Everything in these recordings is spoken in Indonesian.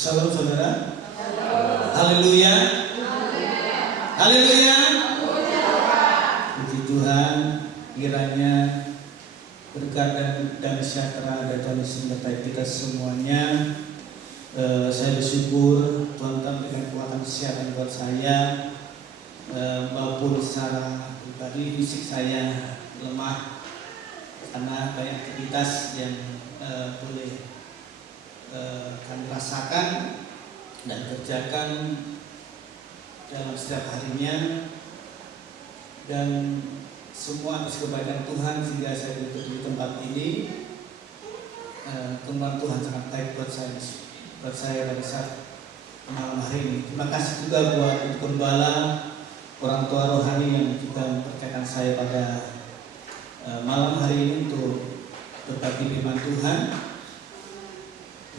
Shalom saudara. Haleluya. Haleluya. Puji Tuhan, kiranya berkat dan sejahtera dan menyertai kita semuanya. Saya bersyukur Tuhan memberikan kekuatan kesehatan buat saya, maupun secara pribadi fisik saya lemah karena banyak aktivitas yang boleh kami rasakan dan kerjakan dalam setiap harinya, dan semua atas kebaikan Tuhan sehingga saya duduk di tempat ini. Kemurahan Tuhan sangat baik buat saya pada saat malam hari ini. Terima kasih juga buat gembala, orang tua rohani yang juga mempercayakan saya pada malam hari ini untuk berbagi firman Tuhan.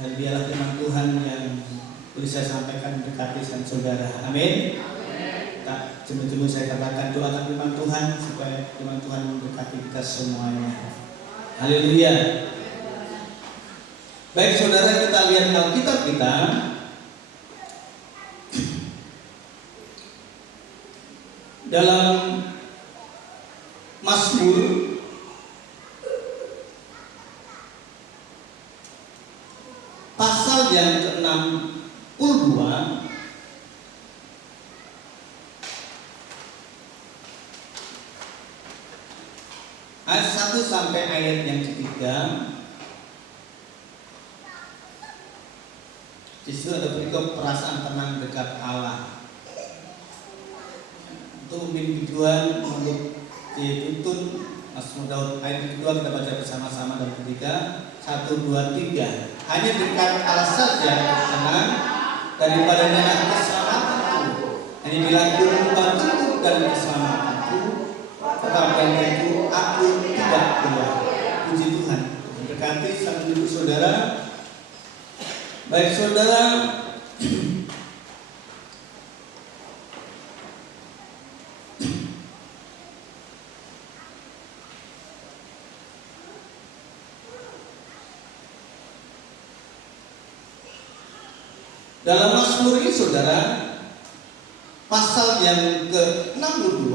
Dan biarlah firman Tuhan yang boleh saya sampaikan mendekati sang saudara. Amin. Tak jemu-jemu saya katakan doakan firman Tuhan supaya firman Tuhan mendekati kita semuanya. Haleluya. Baik saudara, kita lihat Alkitab kita. Dalam Mazmur pasal yang ke-62 ayat 1 sampai ayat yang ketiga. Di situ ada berikut perasaan tenang dekat Allah. Untuk mimpi Tuhan untuk dituntun Mazmur Daud ayat kedua kita baca bersama-sama dan ketiga. 1, 2, 3. Hanya dekat Allah saja tenang, daripadanya keselamatanku. Hanya bila gunung batuku dan keselamatanku, tetapi itu aku tidak keluar. Puji Tuhan. Berkati sang ibu saudara. Baik saudara, dalam Mazmur ini saudara, pasal yang ke-62,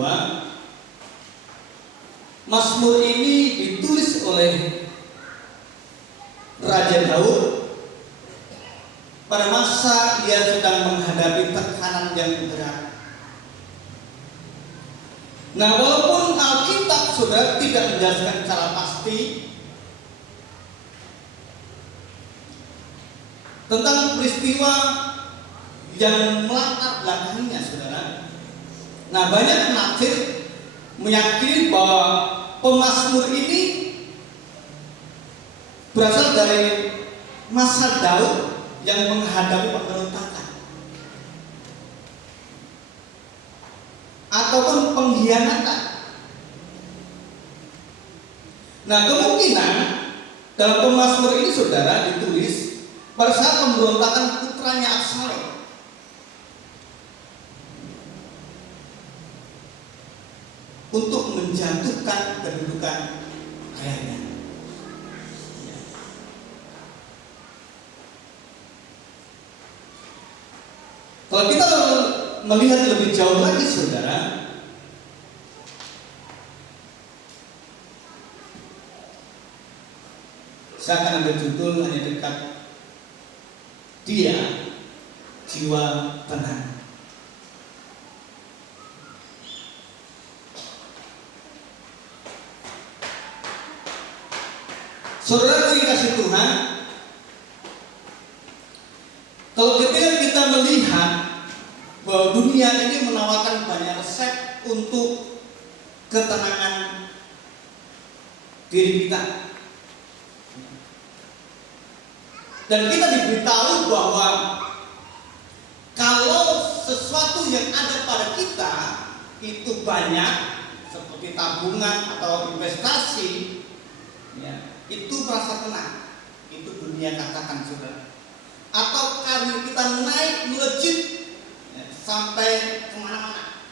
Mazmur ini ditulis oleh Raja Daud pada masa dia sedang menghadapi tekanan yang berat. Nah, walaupun Alkitab saudara tidak menjelaskan secara pasti tentang peristiwa yang melatar belakangnya saudara. Nah, banyak penafsir meyakini bahwa pemazmur ini berasal dari masa Daud yang menghadapi pemberontakan ataupun pengkhianatan. Nah, kemungkinan dalam pemazmur ini saudara ditulis pada saat pemberontakan putranya Absalom. Untuk menjatuhkan kedudukan ayahnya. Kalau kita melihat lebih jauh lagi saudara, saya akan ambil judul hanya dekat dia jiwa tenang. Saudara dikasih Tuhan, kalau ketika kita melihat bahwa dunia ini menawarkan banyak resep untuk ketenangan diri kita, dan kita diberitahu bahwa kalau sesuatu yang ada pada kita itu banyak, seperti tabungan atau investasi, ya, itu merasa tenang. Itu dunia katakan saudara. Atau karir kita naik melejit, ya, sampai kemana-mana,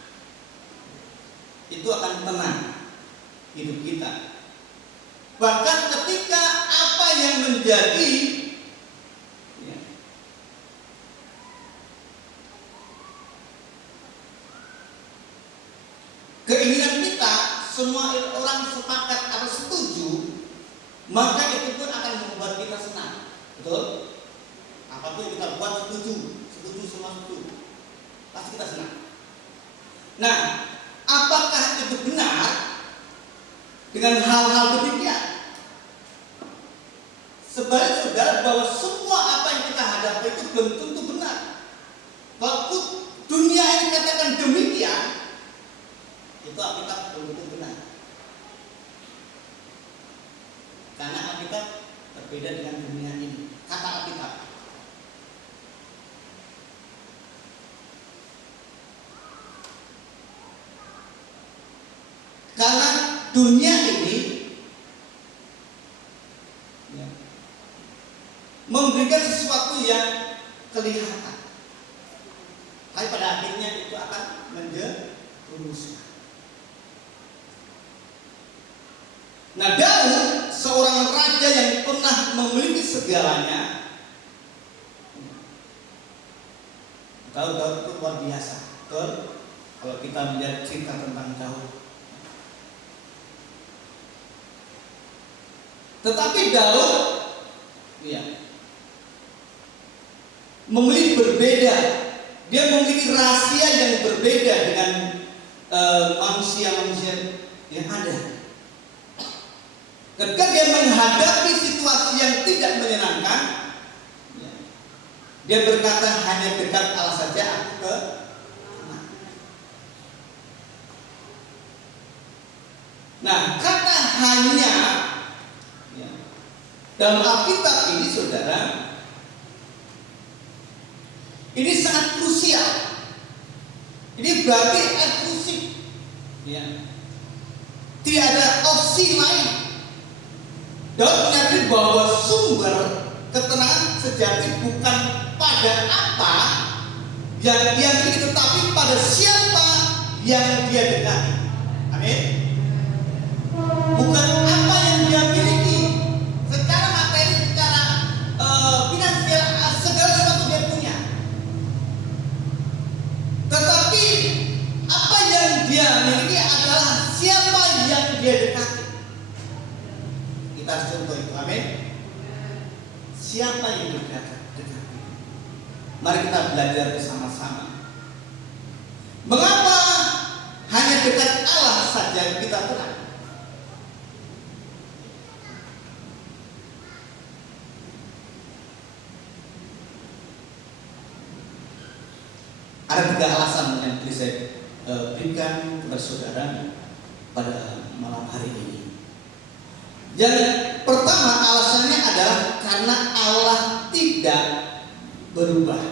itu akan tenang hidup kita. Bahkan ketika apa yang menjadi semua orang sepakat atau setuju, maka itu pun akan membuat kita senang. Betul? Apapun kita buat setuju semua setuju, pasti kita senang. Nah, apakah itu benar dengan hal-hal demikian? Sebaliknya saudara, bahwa semua apa yang kita hadapi itu belum tentu benar. Waktu dunia ini katakan demikian, itu Alkitab belum tentu benar. Karena Alkitab berbeda dengan dunia ini. Kata Alkitab, karena dunia ini memberikan sesuatu yang kelihatan, tapi pada akhirnya itu akan menjerumuskan. Nah, Daud, seorang raja yang pernah memiliki segalanya, Daud itu luar biasa. Betul? Kalau kita melihat cerita tentang Daud. Tetapi Daud, memiliki berbeda. Dia memiliki rahasia yang berbeda dengan manusia-manusia yang ada. Ketika dia menghadapi situasi yang tidak menyenangkan, dia berkata, hanya dekat Allah saja aku ke tenang. Nah, kata hanya dalam Alkitab ini, saudara, ini sangat krusial. Ini berarti eksklusif. Tidak ada opsi lain. Daud menyadari bahwa sumber ketenangan sejati bukan pada apa yang dia miliki, tetapi pada siapa yang dia dekati. Amin. Bukan apa yang dia miliki secara materi, secara finansial, segala sesuatu dia punya. Tetapi apa yang dia miliki adalah siapa yang dia dekati. Kita contoh itu, amin. Siapa yang dekati? Mari kita belajar bersama-sama. Mengapa hanya dekat Allah saja kita tenang? Ada 3 alasan yang bisa saya berikan kepada saudara pada malam hari ini. Yang pertama, alasannya adalah karena Allah tidak berubah.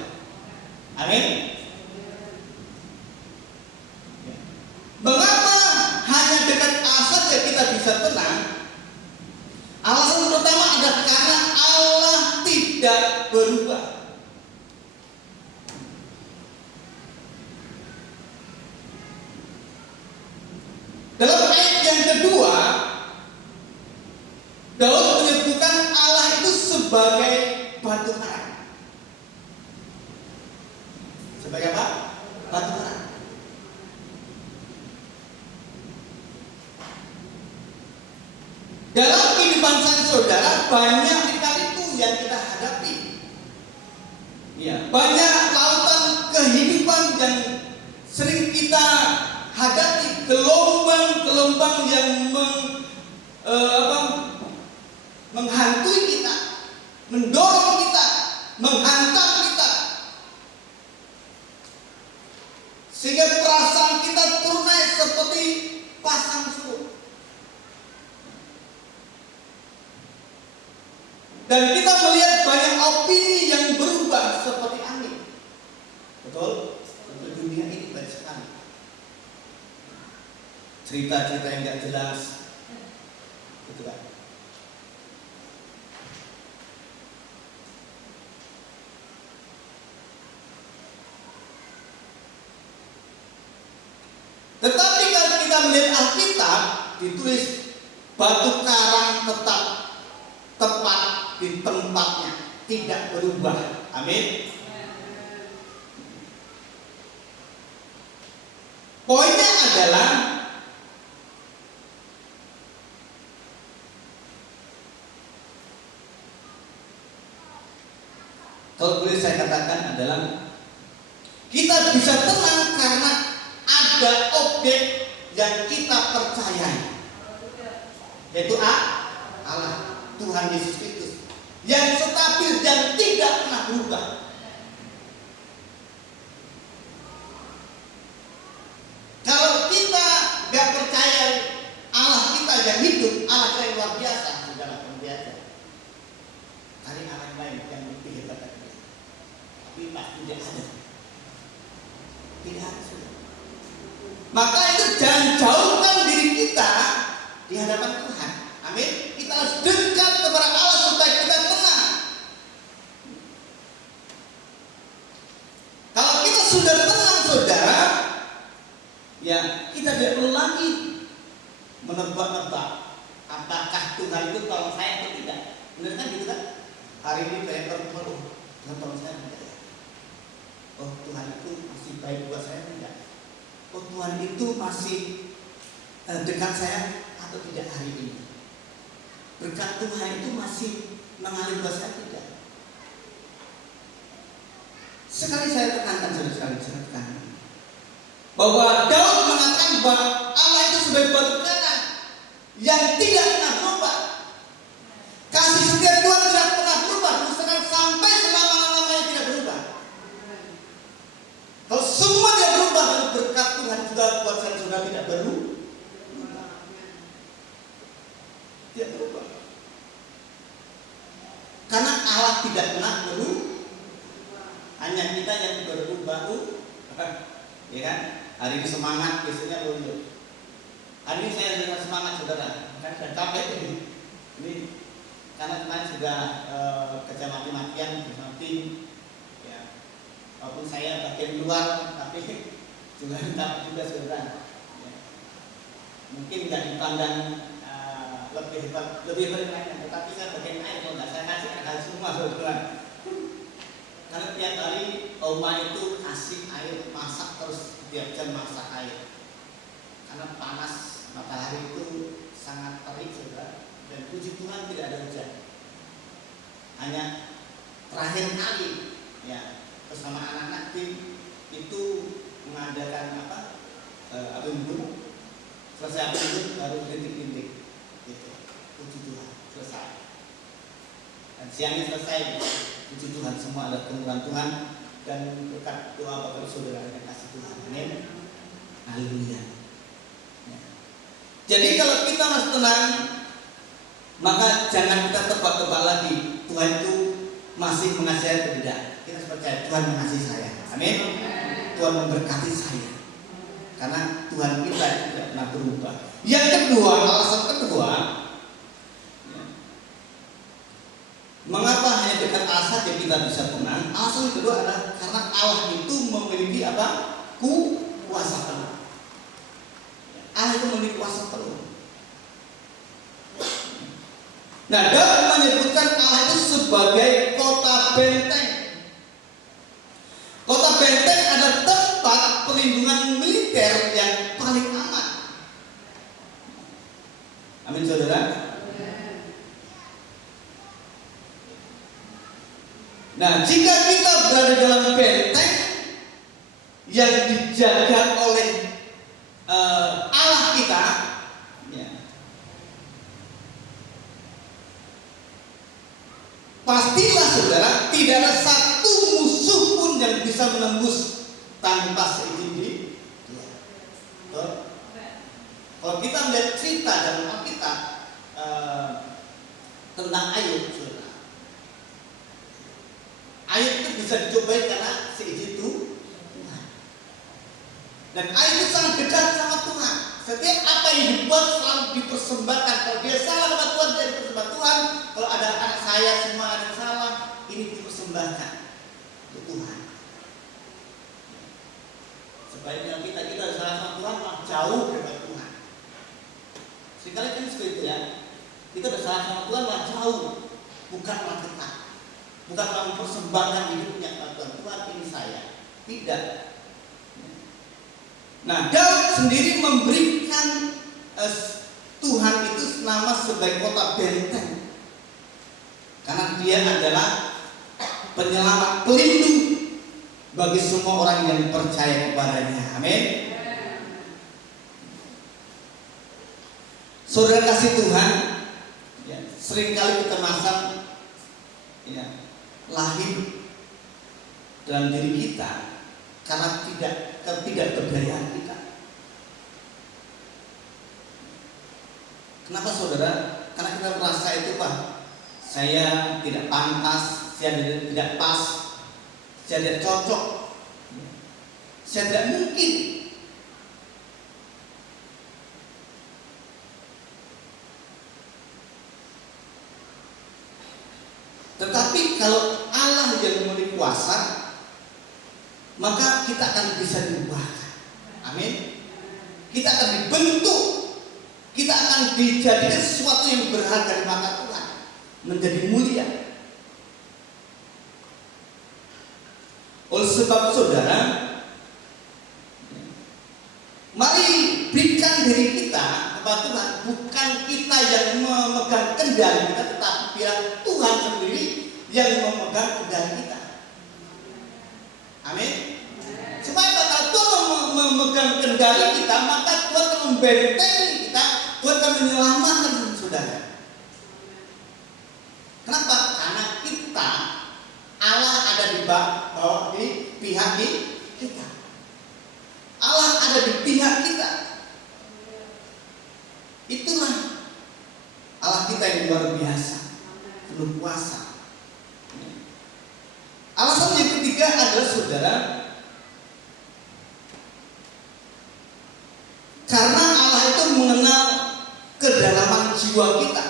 Amin. Mengapa hanya dekat Allah saja kita bisa tenang? Alasan pertama adalah karena Allah tidak berubah. Dalam ayat yang kedua, Daud menyebutkan Allah itu sebagai batu karang. Sebagai apa? Batu karang. Dalam kehidupan saudara, banyak lika-liku yang kita hadapi. Banyak lautan kehidupan yang sering kita hadapi, gelombang-gelombang yang menghantui kita, mendorong kita, menghantam kita, sehingga perasaan kita turun naik seperti pasang surut. Dan kita melihat banyak opini yang berubah seperti angin. Betul? Untuk dunia ini banyak sekali cerita-cerita yang tidak jelas, gitu kan? Tetapi kalau kita melihat Alkitab, ditulis batu karang tetap tepat di tempatnya, tidak berubah. Amin. Poinnya adalah kalau boleh saya katakan adalah kita bisa tenang karena ada objek yang kita percayai, yaitu Allah, Tuhan Yesus Kristus, yang stabil dan tidak pernah berubah. Kalau kita gak percaya Allah kita yang hidup, Allah kita yang luar biasa, segala biasa, cari Allah lain yang lebih hebat dari dia. Tapi pasti tidak ada. Tidak ada. Maka itu jangan jauhkan diri kita di hadapan Tuhan. Amin. Kita harus dekat kepada Allah supaya kita tenang. Kalau kita sudah tenang, saudara, ya kita tidak perlu lagi menebak-nebak apakah Tuhan itu tolong saya atau tidak. Benar kan gitu kan? Hari ini saya bertemu, Tuhan tolong saya tidak ya? Oh, Tuhan itu masih baik buat saya tidak? Oh, Tuhan itu masih dekat saya atau tidak hari ini? Berkat Tuhan itu masih mengalir buat saya tidak? Sekali saya tekankan, sekali saya tekankan bahwa Daud mengatakan bahwa Allah itu sebagai batu karang yang tidak pernah berubah. Kasih setia Tuhan tidak pernah berubah, sampai selama-lamanya tidak berubah. Kalau semua tidak berubah, berkat Tuhan juga buat saya sudah tidak berubah. Tidak berubah. Karena Allah tidak pernah berubah. Hanya kita yang berubah. Ya kan? Hari ini semangat, biasanya loyo. Hari ini saya dengan semangat, saudara. Kan sudah capek ini. Ini karena kemarin sudah kerja mati-matian bersama tim. Ya, walaupun saya bagian luar, tapi juga capek juga, saudara. Ya. Mungkin nggak dipandang lebih hebat yang lainnya, tetapi saya bagian air, kalau nggak saya kasih air semua, saudara. Karena tiap hari Oma itu kasih air, masak terus tiap jam masak air. Karena panas matahari itu sangat terik, saudara. Dan puji Tuhan tidak ada hujan. Hanya terakhir kali ya bersama anak-anak tim itu mengadakan abu-abu. Selesai abu-abu baru rintik-rintik. Gitu. Puji Tuhan selesai. Dan siangnya selesai. Puji Tuhan, semua ada kemurahan Tuhan dan berkat doa Bapak Saudara dan kasih Tuhan. Amin. Haleluya. Ya. Jadi kalau kita harus tenang, maka jangan kita tebak-tebak lagi Tuhan itu masih mengasihi atau tidak. Kita harus percaya Tuhan mengasihi saya. Amin. Tuhan memberkati saya. Karena Tuhan kita tidak pernah berubah. Yang kedua, alasan kedua, mengapa hanya dekat Allah saja kita bisa tenang? Alasan kedua adalah karena Allah itu memiliki apa? Kuasa penuh. Allah itu memiliki kuasa penuh. Nah, Daud menyebutkan Allah itu sebagai kota benteng. Kota benteng adalah tempat perlindungan militer yang paling aman. Amin, saudara. Nah, jika kita berada dalam benteng yang dijaga oleh Allah kita, ya, pastilah saudara tidak ada satu musuh pun yang bisa menembus tanpa seizin dia. Kalau kita melihat cerita dalam Alkitab tentang Ayub, saudara, Ayub itu bisa dicobai karena seizin Tuhan. Dan Ayub itu sangat dekat sama Tuhan. Setiap apa yang dibuat selalu dipersembahkan. Kalau dia salah sama Tuhan, dia dipersembahkan Tuhan. Kalau ada anak saya semua ada yang salah, ini dipersembahkan untuk Tuhan. Sebaiknya kita salah sama Tuhan, malah jauh dari Tuhan. Seringkali kan seperti itu ya. Kita bersalah sama Tuhan malah jauh, bukan malah dekat. Bukan malah mempersembahkan hidupnya kepada Tuhan, ini saya. Tidak. Nah, Daud sendiri memberikan Tuhan itu nama sebagai kota benteng. Karena dia adalah penyelamat, pelindung bagi semua orang yang percaya kepadanya. Amin. Saudara kasih Tuhan, ya, seringkali kita masang ya, lahir dalam diri kita karena ketidakberdayaan kita. Kenapa saudara? Karena kita merasa itu, Pak, saya tidak pantas, saya tidak pas, saya tidak cocok, saya tidak mungkin. Tetapi kalau Allah yang memiliki kuasa, maka kita akan bisa diubahkan. Amin. Kita akan dibentuk, kita akan dijadikan sesuatu yang berharga di mata Tuhan, menjadi mulia. Oleh sebab saudara, mari berikan diri kita kepada Tuhan. Bukan kita yang memegang kendali kita, tetapi biar Tuhan sendiri yang memegang kendali kita. Amin. Supaya kalau Tuhan memegang kendali kita, maka Tuhan akan membentengi kita, Tuhan akan menyelamatkan saudara. Kenapa? Karena kita, Allah ada di bawah, di pihak kita. Allah ada di pihak kita. Itulah Allah kita yang luar biasa, penuh kuasa. Alasan yang ketiga adalah saudara, karena Allah itu mengenal kedalaman jiwa kita.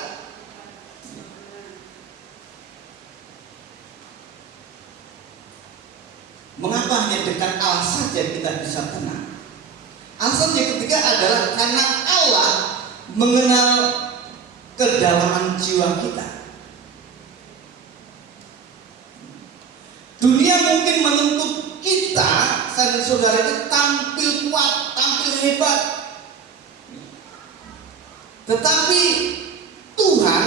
Mengapa hanya dengan Allah saja kita bisa tenang? Alasan yang ketiga adalah karena Allah mengenal kedalaman jiwa kita. Dunia mungkin menuntut kita, saudara itu tampil kuat, tampil hebat. Tetapi Tuhan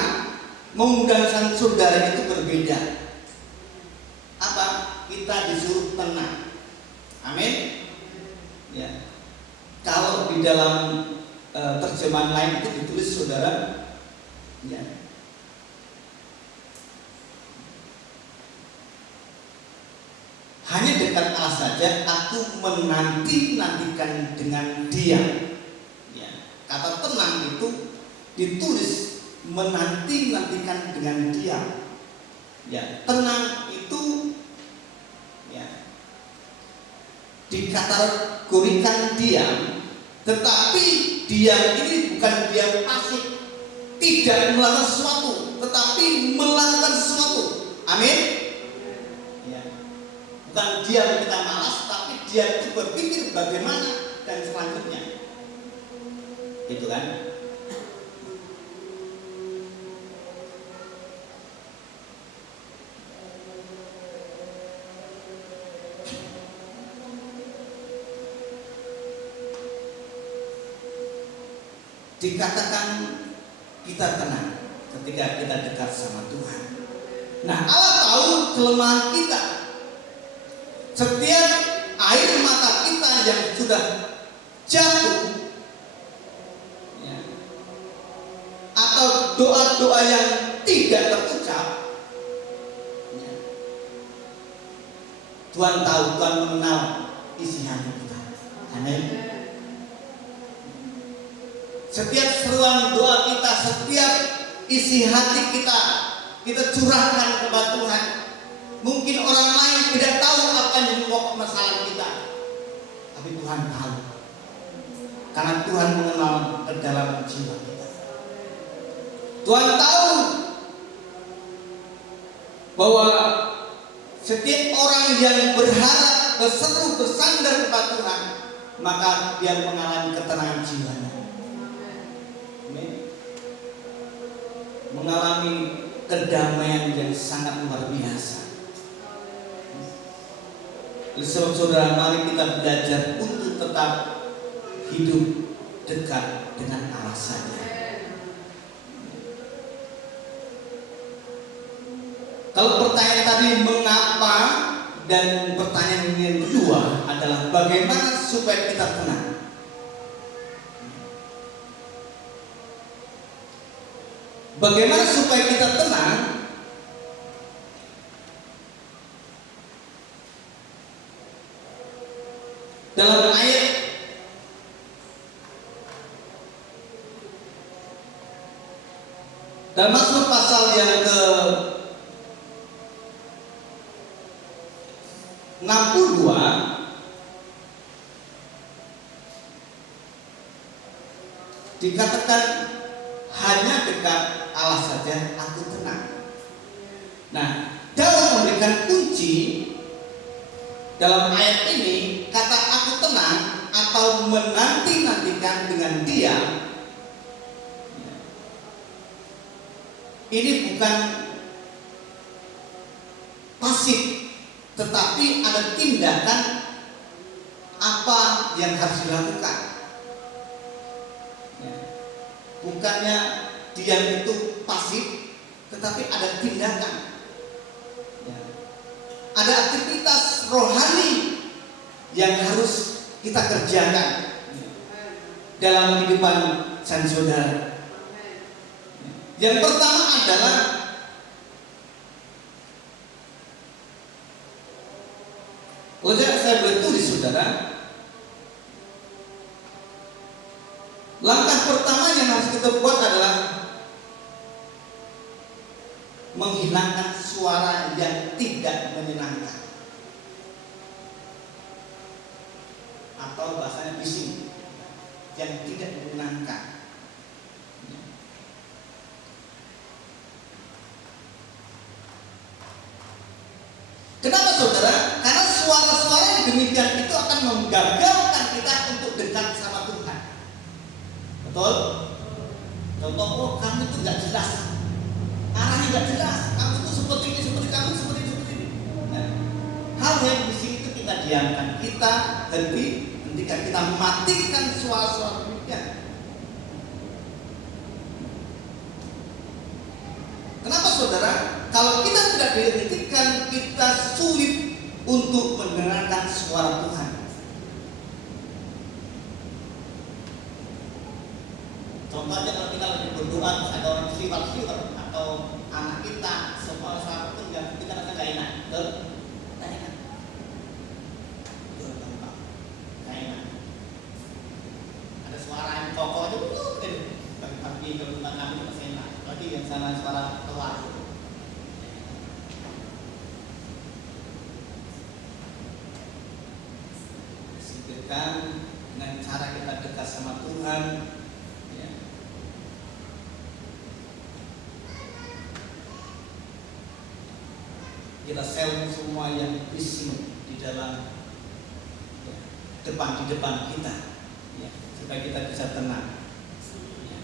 memudahkan saudara itu berbeda. Apa? Kita disuruh tenang. Amin. Ya. Kalau di dalam terjemahan lain itu ditulis saudara, ya, hanya dekat Allah saja aku menanti-nantikan dengan diam. Ya. Kata tenang itu ditulis menanti-nantikan dengan diam. Ya, tenang itu ya dikategorikan diam, tetapi diam ini bukan diam pasif, tidak melakukan sesuatu, tetapi melakukan sesuatu. Amin. Ya. Bukan diam kita malas, tapi diam itu berpikir bagaimana dan selanjutnya. Itu kan? Dikatakan kita tenang ketika kita dekat sama Tuhan. Nah, Allah tahu kelemahan kita. Setiap air mata kita yang sudah jatuh, ya, atau doa-doa yang tidak terucap, ya, Tuhan tahu, Tuhan mengenal isi hati kita. Amin. Setiap seruan doa kita, setiap isi hati kita curahkan kepada Tuhan. Mungkin orang lain tidak tahu apa yang pokok masalah kita, tapi Tuhan tahu. Karena Tuhan mengenal kedalaman jiwa kita. Tuhan tahu bahwa setiap orang yang berharap, berseru, bersandar kepada Tuhan, maka dia mengalami ketenangan jiwanya. Mengalami kedamaian yang sangat luar biasa. Oleh sebab saudara, mari kita belajar untuk tetap hidup dekat dengan Allah saja. Kalau pertanyaan tadi mengapa, dan pertanyaan yang kedua adalah bagaimana supaya kita tenang. Bagaimana supaya kita tenang? Dalam ayat dan Mazmur pasal yang ke 62 dikatakan hanya dekat Allah saja aku tenang. Nah, dalam memberikan kunci dalam ayat ini, kata aku tenang atau menanti-nantikan dengan diam, ini bukan pasif, tetapi ada tindakan apa yang harus dilakukan. Bukannya diam itu pasif, tetapi ada tindakan. Ada aktivitas rohani yang harus kita kerjakan dalam kehidupan saudara. Yang pertama adalah kalau saya boleh tulis saudara, langkah pertama yang harus kita buat adalah menghilangkan suara yang tidak menyenangkan, atau bahasanya bising yang tidak menyenangkan. Kenapa saudara? Karena suara-suara yang demikian itu akan menggagalkan kita untuk dekat sama Tuhan. Betul? Contoh, oh kamu itu nggak jelas, arahnya nggak jelas, kamu itu seperti ini, seperti kamu, seperti ini. Nah, hal yang bising itu kita diamkan, kita hentikan, kita matikan suara-suara demikian. Kenapa saudara? Kalau kita tidak dihentikan, kita sulit untuk mendengarkan suara Tuhan. Contohnya kalau kita lagi berdoa, ada orang sliwat-sliwat atau anak kita, semua suara pun kita rasa gak enak, betul? Gak enak. Gak enak. Ada suara yang kokoh aja, pagi-pagi kalau tentang kami itu masih enak. Lagi yang sana suara keluar. Singkirkan dengan cara kita dekat sama Tuhan. Ya. Kita sel semua yang bising di dalam di depan kita, ya, supaya kita bisa tenang. Ya.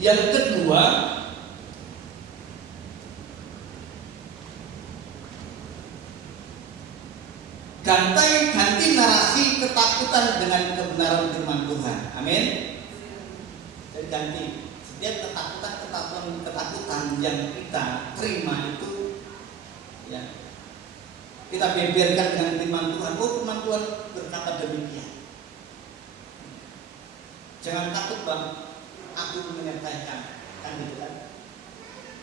Yang kedua, ganti narasi ketakutan dengan kebenaran firman Tuhan. Amin. Jadi ganti setiap ketakutan yang kita terima itu, ya, kita beberkan dengan firman Tuhan. Oh, firman Tuhan berkata demikian. Jangan takut bang, aku menyampaikan, kan gitu kan.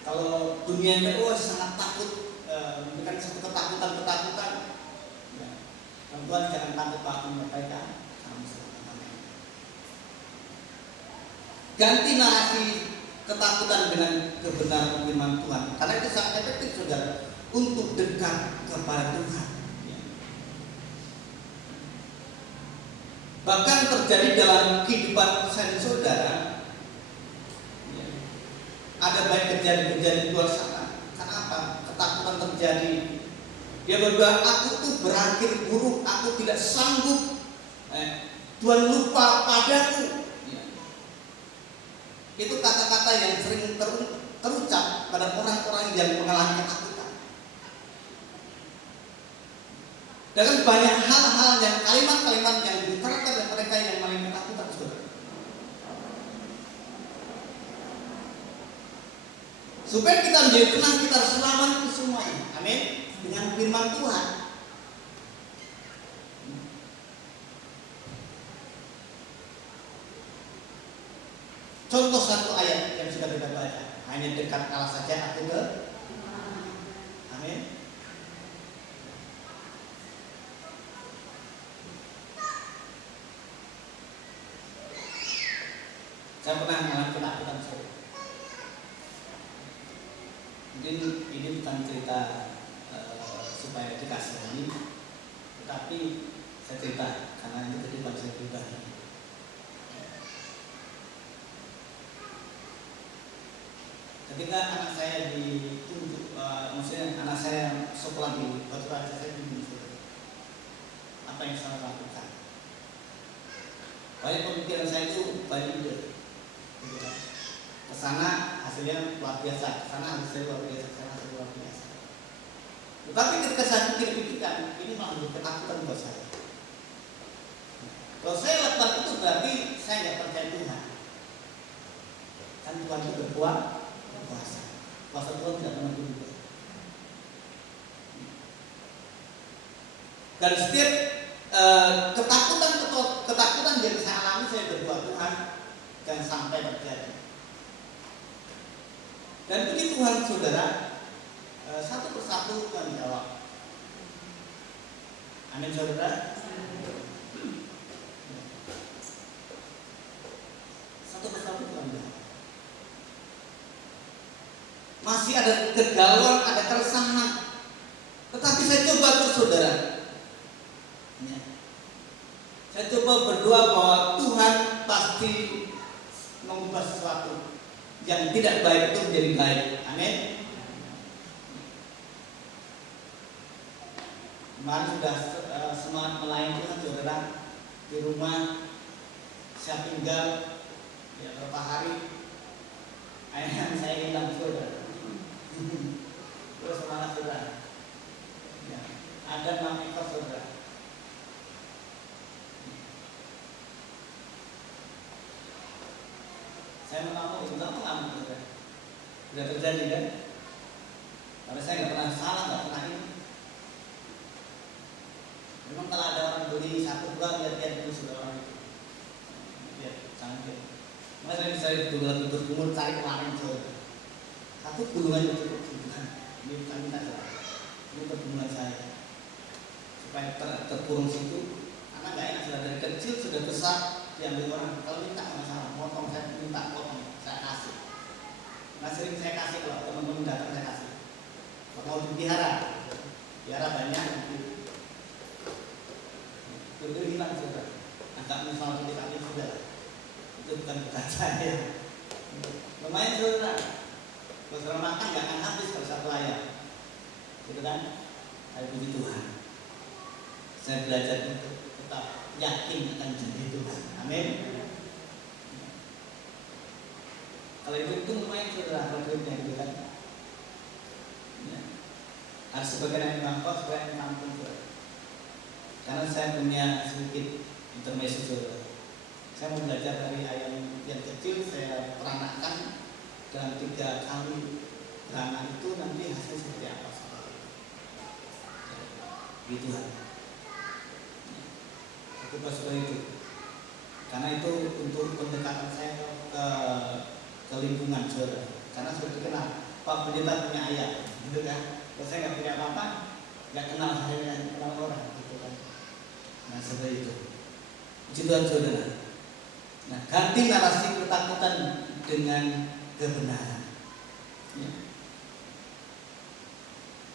Kalau dunia ini sangat takut, bukan satu ketakutan. Tuhan jangan takut aku menyampaikan. Ganti narasi ketakutan dengan kebenaran firman Tuhan, karena itu sangat efektif saudara untuk dekat kepada Tuhan. Bahkan terjadi dalam kehidupan saudara, ada banyak kejadian-kejadian di luar sana. Kenapa? Ketakutan terjadi. Dia berdoa, aku tuh berakhir buruk, aku tidak sanggup. Tuhan lupa padaku. Itu kata-kata yang sering terucap pada orang-orang yang mengalami ketakutan. Dan banyak hal-hal yang kalimat-kalimat yang diutarakan oleh mereka yang mengalami ketakutan, saudara. Supaya kita menjadi tenang, kita harus selamat itu semuanya. Amin. Dengan firman Tuhan. Contoh satu ayat yang sudah kita baca, hanya dekat Allah saja aku ke. Amin. Saya pernah mengalami ketakutan saya. Mungkin ini bukan cerita supaya dikasihani, tetapi saya cerita karena ini kehidupan saya pribadi. Ketika anak saya ditunjuk, maksudnya anak saya sekolah di Batu Raja, saya bingung apa yang saya lakukan. Banyak pemikiran saya itu banyak ide. Kesana hasilnya luar biasa, kesana hasilnya luar biasa, kesana hasilnya luar biasa. Tetapi ketika saya pikir-pikirkan, ini malah menjadi ketakutan buat saya. Kalau saya lakukan itu berarti saya nggak percaya Tuhan. Kan Tuhan itu berkuasa. Kuasa Tuhan tidak pernah berubah. Dan setiap ketakutan yang saya alami, saya berdoa Tuhan jangan sampai terjadi. Dan puji Tuhan saudara, satu persatu Tuhan jawab. Amin saudara. Satu persatu Tuhan jawab. Masih ada kegalauan, ada keresahan, tetapi saya coba terus saudara. Saya coba berdoa bahwa Tuhan pasti mengubah sesuatu yang tidak baik itu menjadi baik. Amin. Kemarin sudah semangat melayani Tuhan saudara di rumah. Saya tinggal ya beberapa hari, akhirnya saya hilang saudara. Terus semangat saudara. Ya, ada 6 ekor saudara. Saya mengamuk, saudara. Sudah terjadi kan? Karena saya nggak pernah salah, nggak pernah ini. Memang kalau ada orang beli satu buah, lihat-lihat dulu sudah orang itu. Lihat, canggih. Masa saya betul-betul cari kemarin saudara. Satu gulungan itu cukup sebulan. Ini bukan minta saudara. Ini pergumulan saya. Supaya terkurung situ. Karena nggak enak sudah dari kecil sudah besar diambil orang. Kalau minta nggak masalah. Motong saya minta potong, saya kasih. Nah sering saya kasih kalau teman-teman datang saya kasih. Kalau mau dipelihara, pelihara banyak nanti. Itu hilang saudara. Agak misal kita sudah. Itu bukan saya. Lumayan saudara. Kalau saudara makan nggak akan habis kalau saya pelayan, gitu kan? Saya puji Tuhan. Saya belajar untuk tetap yakin akan janji Tuhan. Amin. Kalau itu lumayan saudara, kalau duitnya gitu kan? Ya. Harus sebagian yang mangkok, sebagian yang nampung saudara. Karena saya punya sedikit intermezzo saudara. Saya mau belajar dari ayam yang kecil, saya peranakkan dalam 3 kali beranak itu nanti hasil seperti apa gitu kan. Aku seperti itu karena itu untuk pendekatan saya ke lingkungan saudara, karena sudah dikenal Pak Pendeta punya ayah gitu kan. Kalau saya nggak punya apa-apa, nggak kenal saya, kenal orang gitu kan. Nah seperti itu puji Tuhan saudara. Nah ganti narasi ketakutan dengan kebenaran. Ya.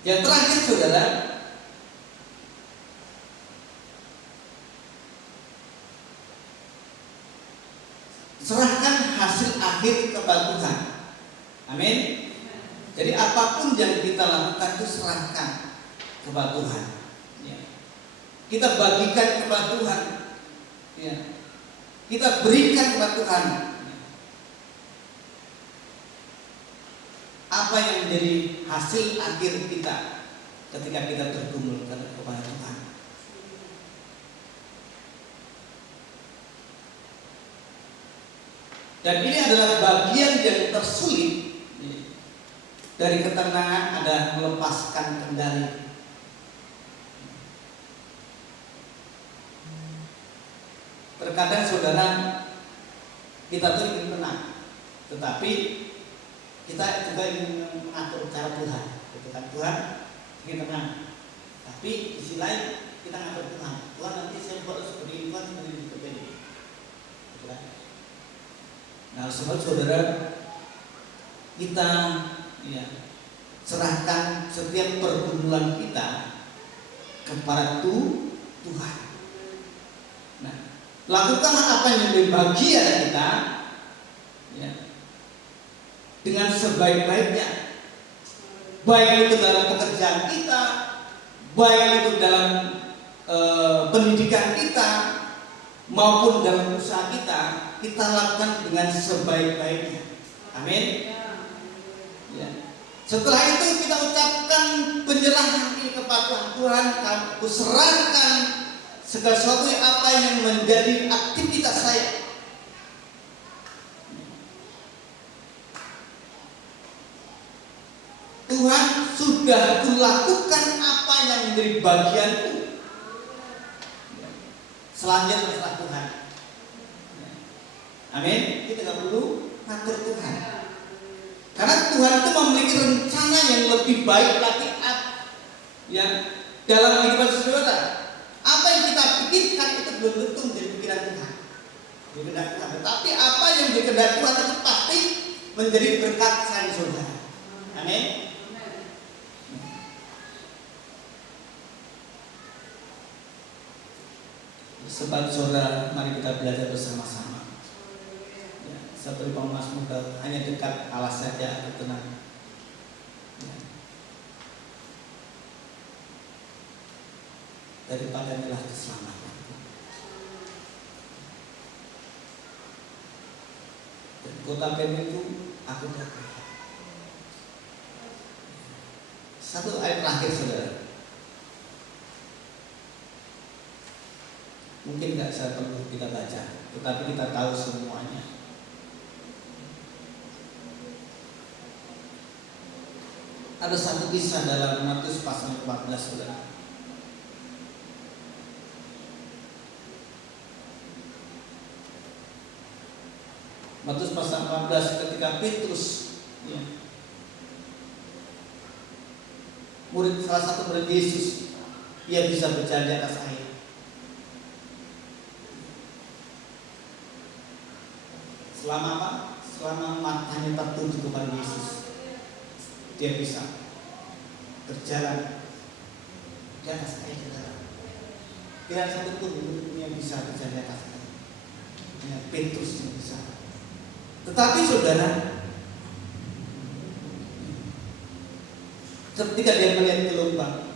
Yang terakhir saudara, serahkan hasil akhir kepada Tuhan. Amin. Jadi apapun yang kita lakukan itu serahkan kepada Tuhan. Ya. Kita bagikan kepada Tuhan. Ya. Kita berikan kepada Tuhan. Apa yang menjadi hasil akhir kita ketika kita tergumul kepada Tuhan. Dan ini adalah bagian yang tersulit dari ketenangan ada melepaskan kendali. Terkadang saudara, kita tuh ingin tenang, tetapi kita juga ingin mengatur cara Tuhan. Gitu kan, Tuhan ingin tenang, tapi di sisi lain kita ngatur Tuhan. Tuhan nanti saya buat seperti ini, Tuhan seperti ini, seperti ini. Gitu kan? Nah, saudara, kita ya, serahkan setiap pergumulan kita kepada Tuhan. Nah, lakukanlah apa yang menjadi bagian kita ya, dengan sebaik-baiknya, baik itu dalam pekerjaan kita, baik itu dalam pendidikan kita, maupun dalam usaha kita lakukan dengan sebaik-baiknya. Amin. Ya. Setelah itu kita ucapkan penyerahan ini kepada Tuhan. Aku serahkan segala sesuatu apa yang menjadi aktivitas saya. Tuhan, sudah kulakukan apa yang menjadi bagianku. Selanjutnya terserah Tuhan. Amin. Kita tidak perlu ngatur Tuhan, karena Tuhan itu memiliki rencana yang lebih baik lagi ya, dalam kehidupan saudara. Apa yang kita pikirkan itu belum tentu menjadi pikiran Tuhan, kehendak Tuhan. Tetapi apa yang menjadi kehendak Tuhan itu pasti menjadi berkat saya saudara. Amin. Sebab saudara, mari kita belajar bersama-sama. Ya, seperti Mazmur hanya dekat Allah saja aku tenang. Ya. Daripada inilah keselamatan. Dan kota Ben itu aku dapat. Satu ayat terakhir saudara. Mungkin nggak saya perlu kita baca, tetapi kita tahu semuanya. Ada satu kisah dalam Matius pasal 14 saudara. Matius pasal 14 ketika Petrus ya, salah satu murid Yesus, ia bisa berjalan di atas air. Selama apa? Selama matanya tertuju kepada Yesus, dia bisa berjalan di atas air saudara. Tidak satu pun yang bisa berjalan di atas air. Hanya Petrus yang bisa. Tetapi saudara, ketika dia melihat gelombang,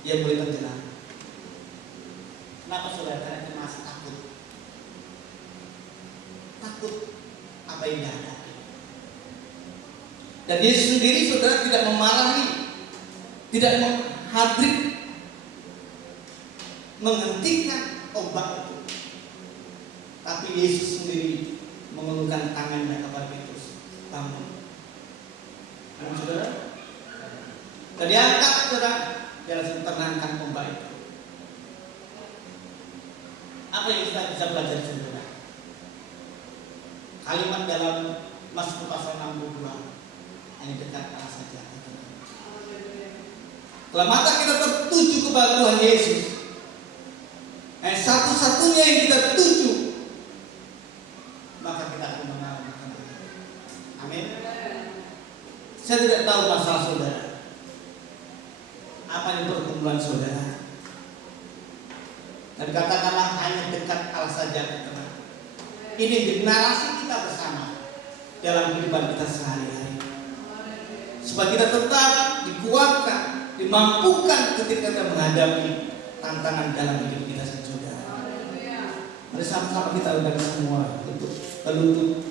dia mulai tenggelam. Kenapa saudara? Karena dia masih takut. Takut apa yang dihadapi. Dan Yesus sendiri saudara tidak memarahi, tidak menghadrik, menghentikan ombak itu. Tapi Yesus sendiri mengelurkan tangannya kepada Petrus, bangun. Dan saudara, dan diangkat saudara, dia langsung tenangkan ombak itu. Apa yang kita bisa belajar saudara? Kalimat dalam Mazmur pasal 62, hanya dekat Allah saja. Kalau mata kita tertuju kepada Tuhan Yesus, satu-satunya yang kita tuju, maka kita akan mengalami kemenangan. Amin. Saya tidak tahu masalah saudara, apa yang pergumulan saudara, dan katakanlah hanya dekat Allah saja. Ini generasi kita bersama dalam kehidupan kita sehari-hari, supaya kita tetap dikuatkan, dimampukan ketika kita menghadapi tantangan dalam hidup kita saudara. Mari sama-sama kita undang semua untuk berlutut.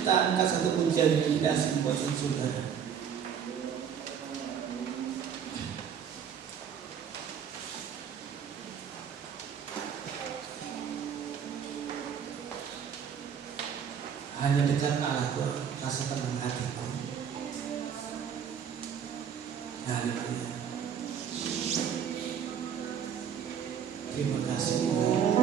Kita angkat satu pujian yang tidak asing buat saudara. Hanya dekat Allah Tuhan rasa tenang hatiku. Haleluya. Terima kasih Tuhan.